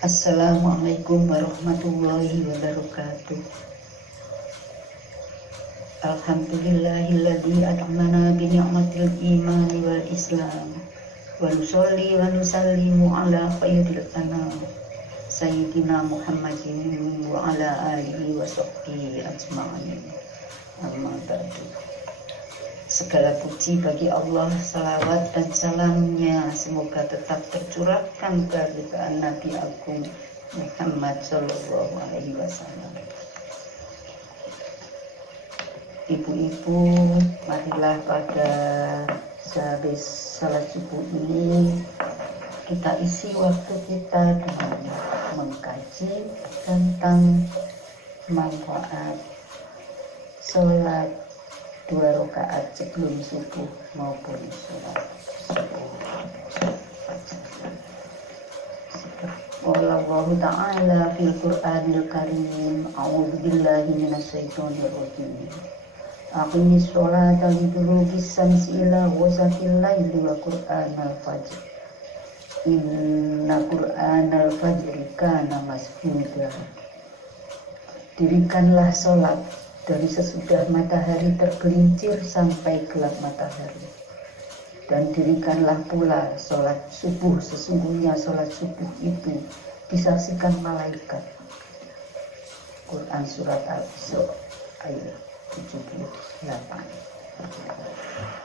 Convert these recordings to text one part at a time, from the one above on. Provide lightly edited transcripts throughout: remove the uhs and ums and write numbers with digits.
Assalamualaikum warahmatullahi wabarakatuh. Alhamdulillahilladzi at'amana bi ni'matil imani wal islam wa nusolli wa nusallimu ala khairil anam sayyidina Muhammadin wa ala alihi wa sahbihi ajma'in. Amma ba'du. Segala puji bagi Allah, salawat dan salamnya semoga tetap tercurahkan kepada Nabi Agung Muhammad Sallallahu Alaihi Wasallam. Ibu-ibu, marilah pada sehabis salat subuh ini kita isi waktu kita dengan mengkaji tentang manfaat sholat 2 rakaat sebelum subuh maupun sholat subuh. Allah Ta'ala fil Qur'anil Karim, a'udzu billahi minasyaitonir rajim. Aqimis sholata liduluki syamsi ila ghasaqil laili wa Qur'anal fajr. Inna Qur'anal fajri kana masjuda. Dirikanlah sholat dari sesudah matahari tergelincir sampai gelap matahari, dan dirikanlah pula sholat subuh. Sesungguhnya sholat subuh itu disaksikan malaikat. Quran surat Al-Isra ayat 78.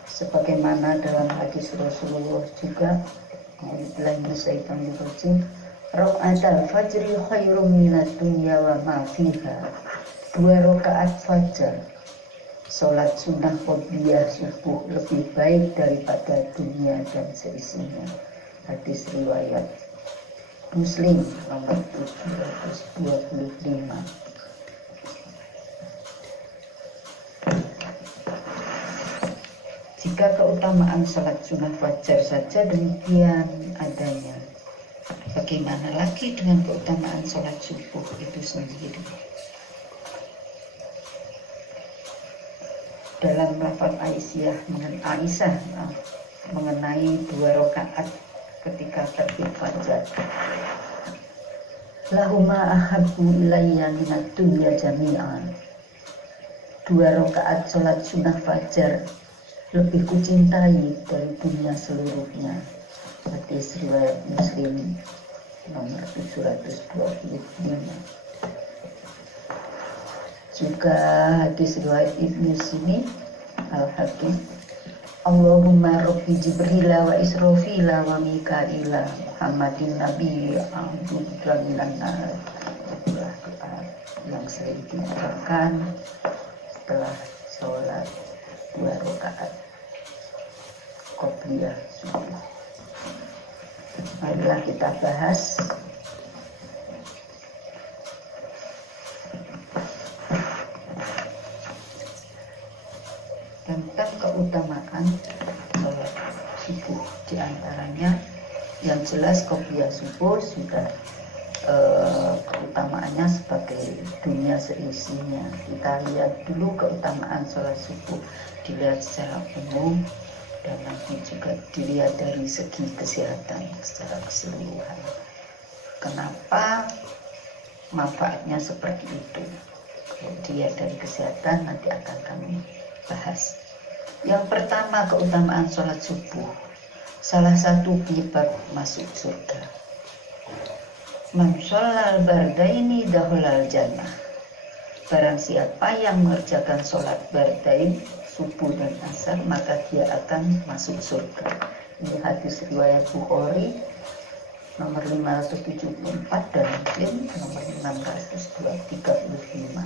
Sebagaimana dalam hadis Rasulullah juga, Raka'atul fajri khairum minad dunya wa ma fiha. 2 rakaat fajar, sholat sunnah qobliyah subuh lebih baik daripada dunia dan seisinya. Hadis riwayat Muslim nomor 725. Jika keutamaan sholat sunnah fajar saja demikian adanya, bagaimana lagi dengan keutamaan sholat subuh itu sendiri? Dalam lafaz Aisyah mengenai 2 rakaat ketika terbit fajar, lahuma ahabbu ilayya minad dunya jami'an. 2 rakaat sholat sunnah fajar lebih kucintai dari dunia seluruhnya. Hadis riwayat Muslim nomor 725. Juga hadis riwayat Ibnu Sini Al-Hakim, Allahumma rabbi Jibrila wa Israfila wa Mikaila Muhammadin Nabi Abdullah minan nar. Itulah doa yang sering diucapkan setelah sholat 2 rakaat qobliyah subuh. Marilah kita bahas tentang keutamaan sholat subuh. Di antaranya yang jelas qobliyah subuh sudah keutamaannya sebagai dunia seisinya. Kita lihat dulu keutamaan sholat subuh, dilihat secara umum dan nanti juga dilihat dari segi kesehatan secara keseluruhan. Kenapa manfaatnya seperti itu? Kalau dilihat dari kesehatan nanti akan kami bahas. Yang pertama, keutamaan sholat subuh. Salah satu penyebab masuk surga. Man sholal bardaini dakhulal jannah. Barang siapa yang mengerjakan sholat bardain, subuh dan asar, maka dia akan masuk surga. Ini hadis riwayat Bukhari nomor 574 dan Muslim nomor 635.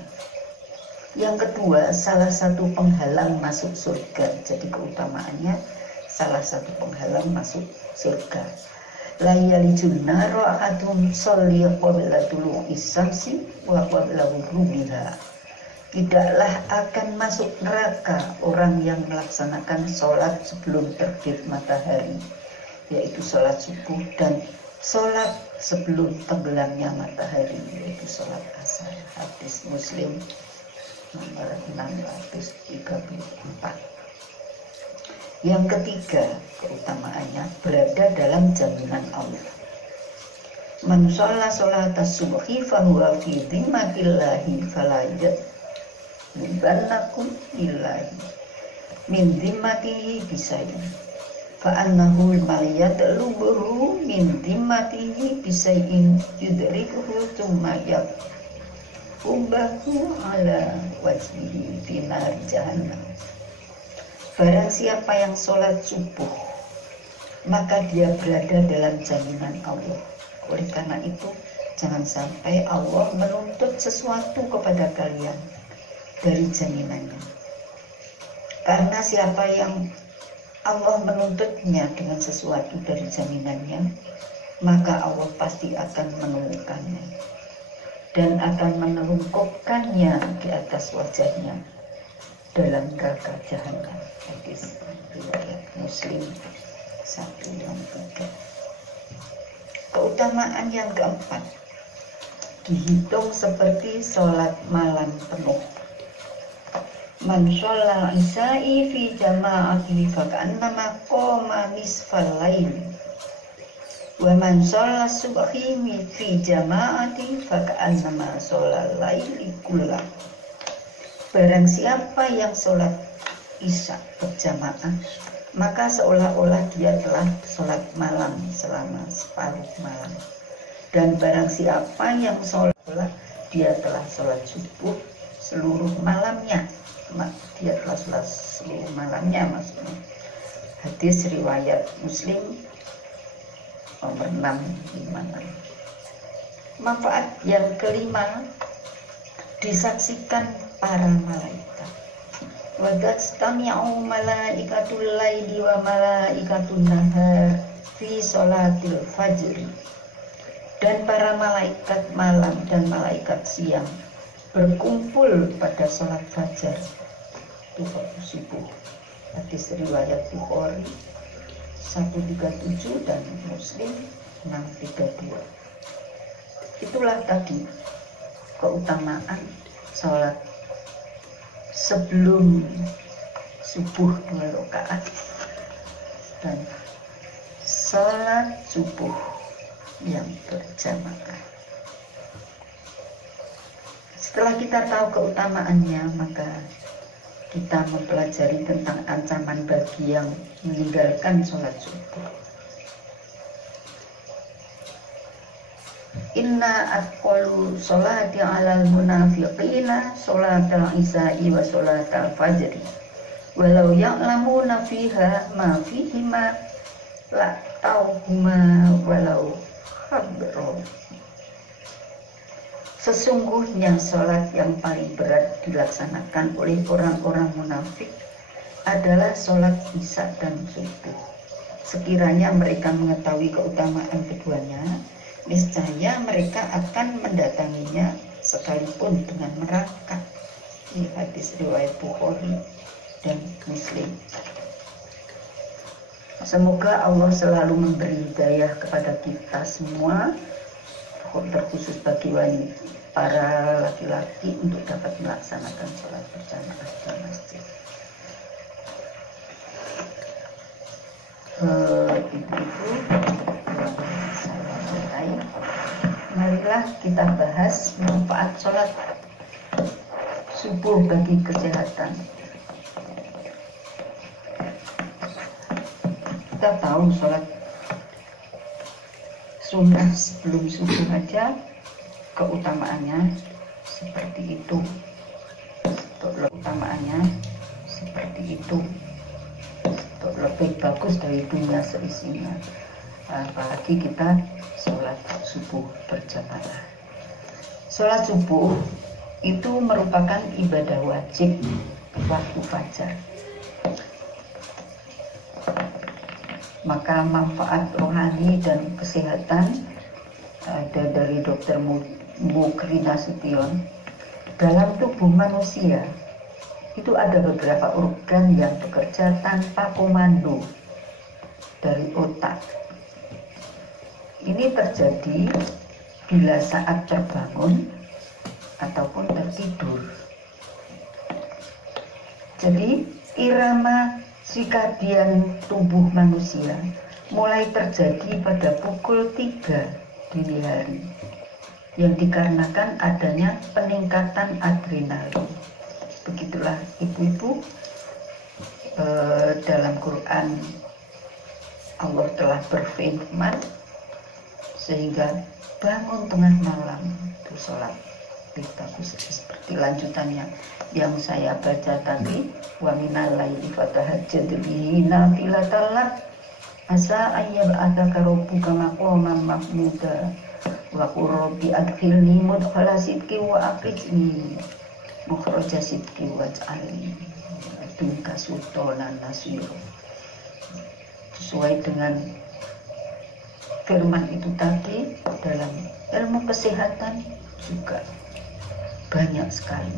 Yang kedua, salah satu penghalang masuk surga. Jadi keutamaannya salah satu penghalang masuk surga. La yalijun naro ahadum sholli qabla tulu'i syamsi wa qabla ghurubiha. Tidaklah akan masuk neraka orang yang melaksanakan sholat sebelum terbit matahari, yaitu sholat subuh, dan sholat sebelum tenggelamnya matahari, yaitu sholat asar. Hadis Muslim nomor 634. Yang ketiga, keutamaannya berada dalam jaminan Allah. Man shalla sholata subhi fahuwa fi dhimmatillahi fala yadbannakum illahi min dhimmatihi bisayyin fa annahu mal yadlubuhu min dhimmatihi bisayyin yudrikuhu thumma umbahu ala wajhihi binar jahannam. Barang siapa yang sholat subuh, maka dia berada dalam jaminan Allah. Oleh karena itu, jangan sampai Allah menuntut sesuatu kepada kalian dari jaminannya. Karena siapa yang Allah menuntutnya dengan sesuatu dari jaminannya, maka Allah pasti akan menemukannya dan akan menelungkupkannya di atas wajahnya dalam neraka jahanam. Hadis riwayat Muslim 163. Keutamaan yang keempat, dihitung seperti sholat malam penuh. Man sholla isya'i fi jama'ati faka'annama qoma nisfal lail. Wa man sholla subhi fi jama'ati faka'annama sholla laili kullah. Barang siapa yang sholat isya berjamaah, maka seolah-olah dia telah sholat malam selama separuh malam. Dan barang siapa yang sholat, dia telah sholat subuh seluruh malamnya. Dia telah sholat seluruh malamnya maksudnya. Hadis riwayat Muslim nomor 656. Manfaat yang kelima, disaksikan para malaikat. Wadastami'u malaikatul laili wa malaikatul nahar fi sholatil fajri. Dan para malaikat malam dan malaikat siang berkumpul pada sholat fajar itu waktu subuh. Hadis riwayat Bukhari 137 dan Muslim 632. Itulah tadi keutamaan sholat sebelum subuh 2 rakaat dan sholat subuh yang berjamaah. Setelah kita tahu keutamaannya, maka kita mempelajari tentang ancaman bagi yang meninggalkan sholat subuh. Inna atqalu sholati alal munafiqina sholatal isya'i wa sholatal fajri walau ya'lamuna fiha ma fihima la tauhuma walau khabro. Sesungguhnya sholat yang paling berat dilaksanakan oleh orang-orang munafik adalah sholat isya dan subuh. Sekiranya mereka mengetahui keutamaan keduanya, niscaya mereka akan mendatanginya sekalipun dengan merangkak. Ini hadis riwayat Bukhari dan Muslim. Semoga Allah selalu memberi hidayah kepada kita semua, terkhusus bagi wanita, para laki-laki, untuk dapat melaksanakan sholat berjamaah di masjid. Ibu-ibu yang saya cintai, marilah kita bahas manfaat sholat subuh bagi kesehatan. Kita tahu sholat sunnah sebelum subuh aja keutamaannya seperti itu. Keutamaannya seperti itu. Lebih bagus dari dunia seisinya. Apalagi kita sholat subuh berjamaah. Sholat subuh itu merupakan ibadah wajib waktu fajar. Maka manfaat rohani dan kesehatan ada dari Dr. Mukri Nasution. Dalam tubuh manusia itu ada beberapa organ yang bekerja tanpa komando dari otak. Ini terjadi bila saat terbangun ataupun tertidur. Jadi irama sirkadian tubuh manusia mulai terjadi pada pukul 3 dini hari yang dikarenakan adanya peningkatan adrenalin. Begitulah ibu-ibu, dalam Quran Allah telah berfirman, sehingga bangun tengah malam itu sholat. Bagus, seperti lanjutannya yang saya baca tadi, wa minal laili fatahajjad bihi nafilatan lak asa ayyab ataka rabbuka maqaman mahmuda wa qur rabbi adkhilni mudkhala sidqi wa akhrijni mukhraja sidqi waj'alni minka sultanan nasir. Sesuai dengan firman itu tadi, dalam ilmu kesehatan juga banyak sekali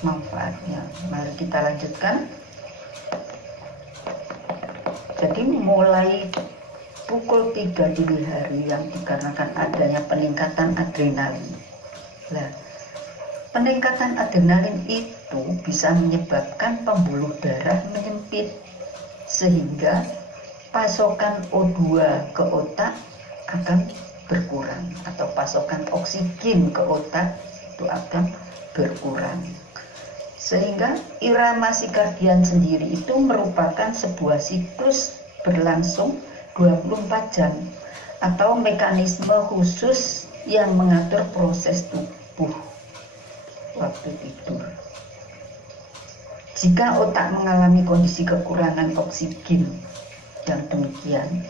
manfaatnya. Mari kita lanjutkan. Jadi mulai pukul 3 dini hari yang dikarenakan adanya peningkatan adrenalin. Nah, peningkatan adrenalin itu bisa menyebabkan pembuluh darah menyempit, sehingga pasokan O2 ke otak akan berkurang, atau pasokan oksigen ke otak itu akan berkurang, sehingga irama sikardian sendiri itu merupakan sebuah siklus berlangsung 24 jam atau mekanisme khusus yang mengatur proses tubuh waktu tidur. Jika otak mengalami kondisi kekurangan oksigen yang demikian,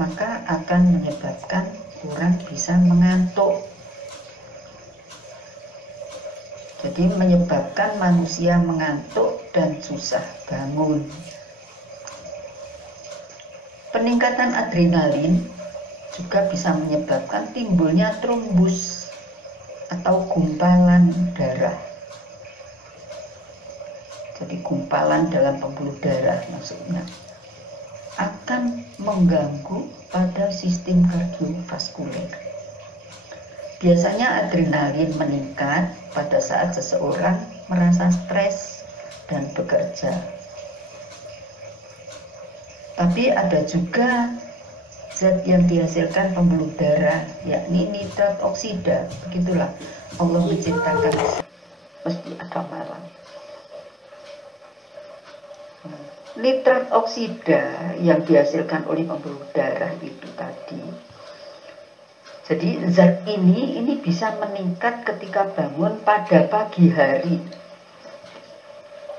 maka akan menyebabkan orang bisa mengantuk. Jadi menyebabkan manusia mengantuk dan susah bangun. Peningkatan adrenalin juga bisa menyebabkan timbulnya trombus atau gumpalan darah. Jadi gumpalan dalam pembuluh darah maksudnya akan mengganggu pada sistem kardiovaskuler. Biasanya adrenalin meningkat pada saat seseorang merasa stres dan bekerja. Tapi ada juga zat yang dihasilkan pembuluh darah, yakni nitrat oksida. Begitulah Allah menciptakan, mesti ada malam. Nitrat oksida yang dihasilkan oleh pembuluh darah itu tadi. Jadi zat ini bisa meningkat ketika bangun pada pagi hari.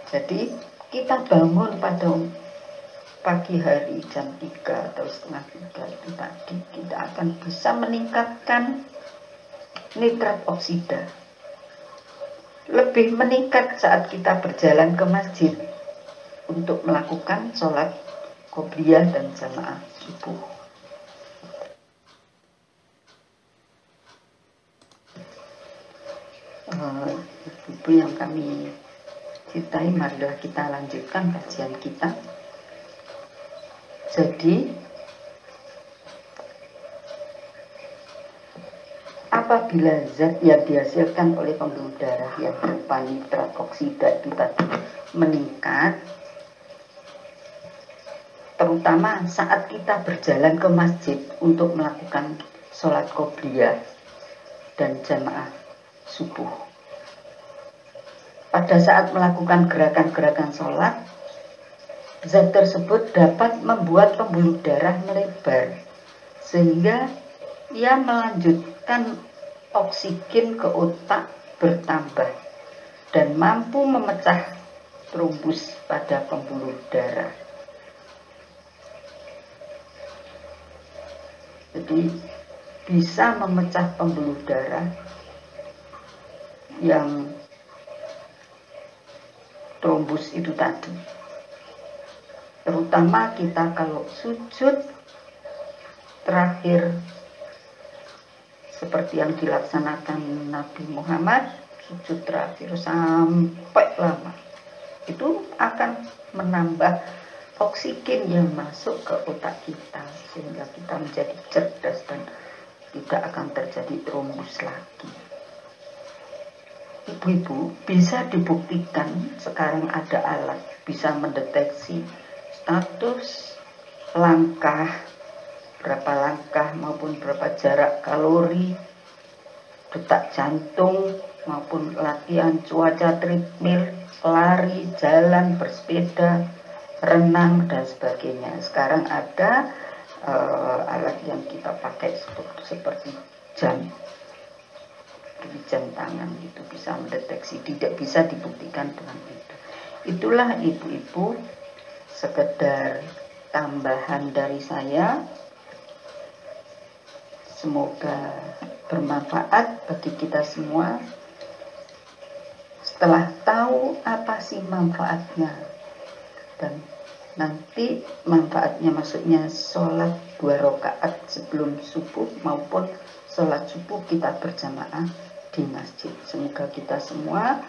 Jadi kita bangun pada pagi hari jam 3 atau setengah 3 itu tadi, kita akan bisa meningkatkan nitrat oksida. Lebih meningkat saat kita berjalan ke masjid untuk melakukan sholat qobliyah dan jamaah subuh. Ibu yang kami cintai, marilah kita lanjutkan kajian kita. Jadi apabila zat yang dihasilkan oleh pembuluh darah yang berupa nitrat oksida itu tadi meningkat, terutama saat kita berjalan ke masjid untuk melakukan sholat qobliyah dan jamaah subuh. Pada saat melakukan gerakan-gerakan sholat, zat tersebut dapat membuat pembuluh darah melebar, sehingga ia melanjutkan oksigen ke otak bertambah dan mampu memecah trombus pada pembuluh darah. Jadi bisa memecah pembuluh darah yang trombus itu tadi. Terutama kita kalau sujud terakhir seperti yang dilaksanakan Nabi Muhammad, sujud terakhir sampai lama, itu akan menambah oksigen yang masuk ke otak kita, sehingga kita menjadi cerdas dan tidak akan terjadi trombus lagi. Ibu-ibu, bisa dibuktikan sekarang ada alat bisa mendeteksi status, langkah, berapa langkah maupun berapa jarak kalori, detak jantung maupun latihan cuaca treadmill, lari, jalan, bersepeda, renang dan sebagainya. Sekarang ada alat yang kita pakai seperti jam tangan, itu bisa mendeteksi, tidak bisa dibuktikan dengan itu. Itulah ibu-ibu sekedar tambahan dari saya. Semoga bermanfaat bagi kita semua. Setelah tahu apa sih manfaatnya, dan nanti manfaatnya maksudnya sholat 2 rakaat sebelum subuh maupun sholat subuh kita berjamaah di masjid. Semoga kita semua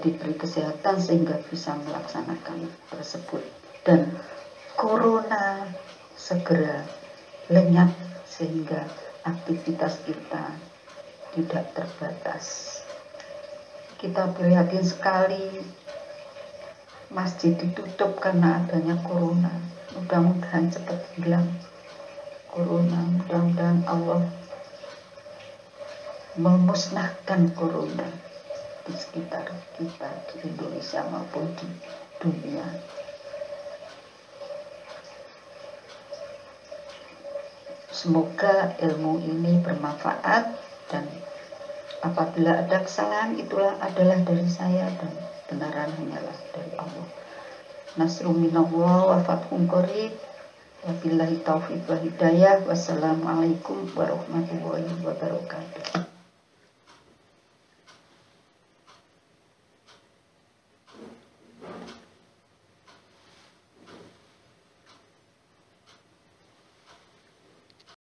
diberi kesehatan sehingga bisa melaksanakan tersebut, dan corona segera lenyap sehingga aktivitas kita tidak terbatas. Kita prihatin sekali masjid ditutup karena adanya corona. Mudah-mudahan cepat hilang corona, mudah-mudahan Allah memusnahkan corona di sekitar kita, di Indonesia maupun di dunia. Semoga ilmu ini bermanfaat, dan apabila ada kesalahan itulah adalah dari saya, dan kebenaran hanyalah dari Allah. Nasrun minallah wa fathun qarib. Wabillahi taufiq wa hidayah. Wassalamualaikum warahmatullahi wabarakatuh.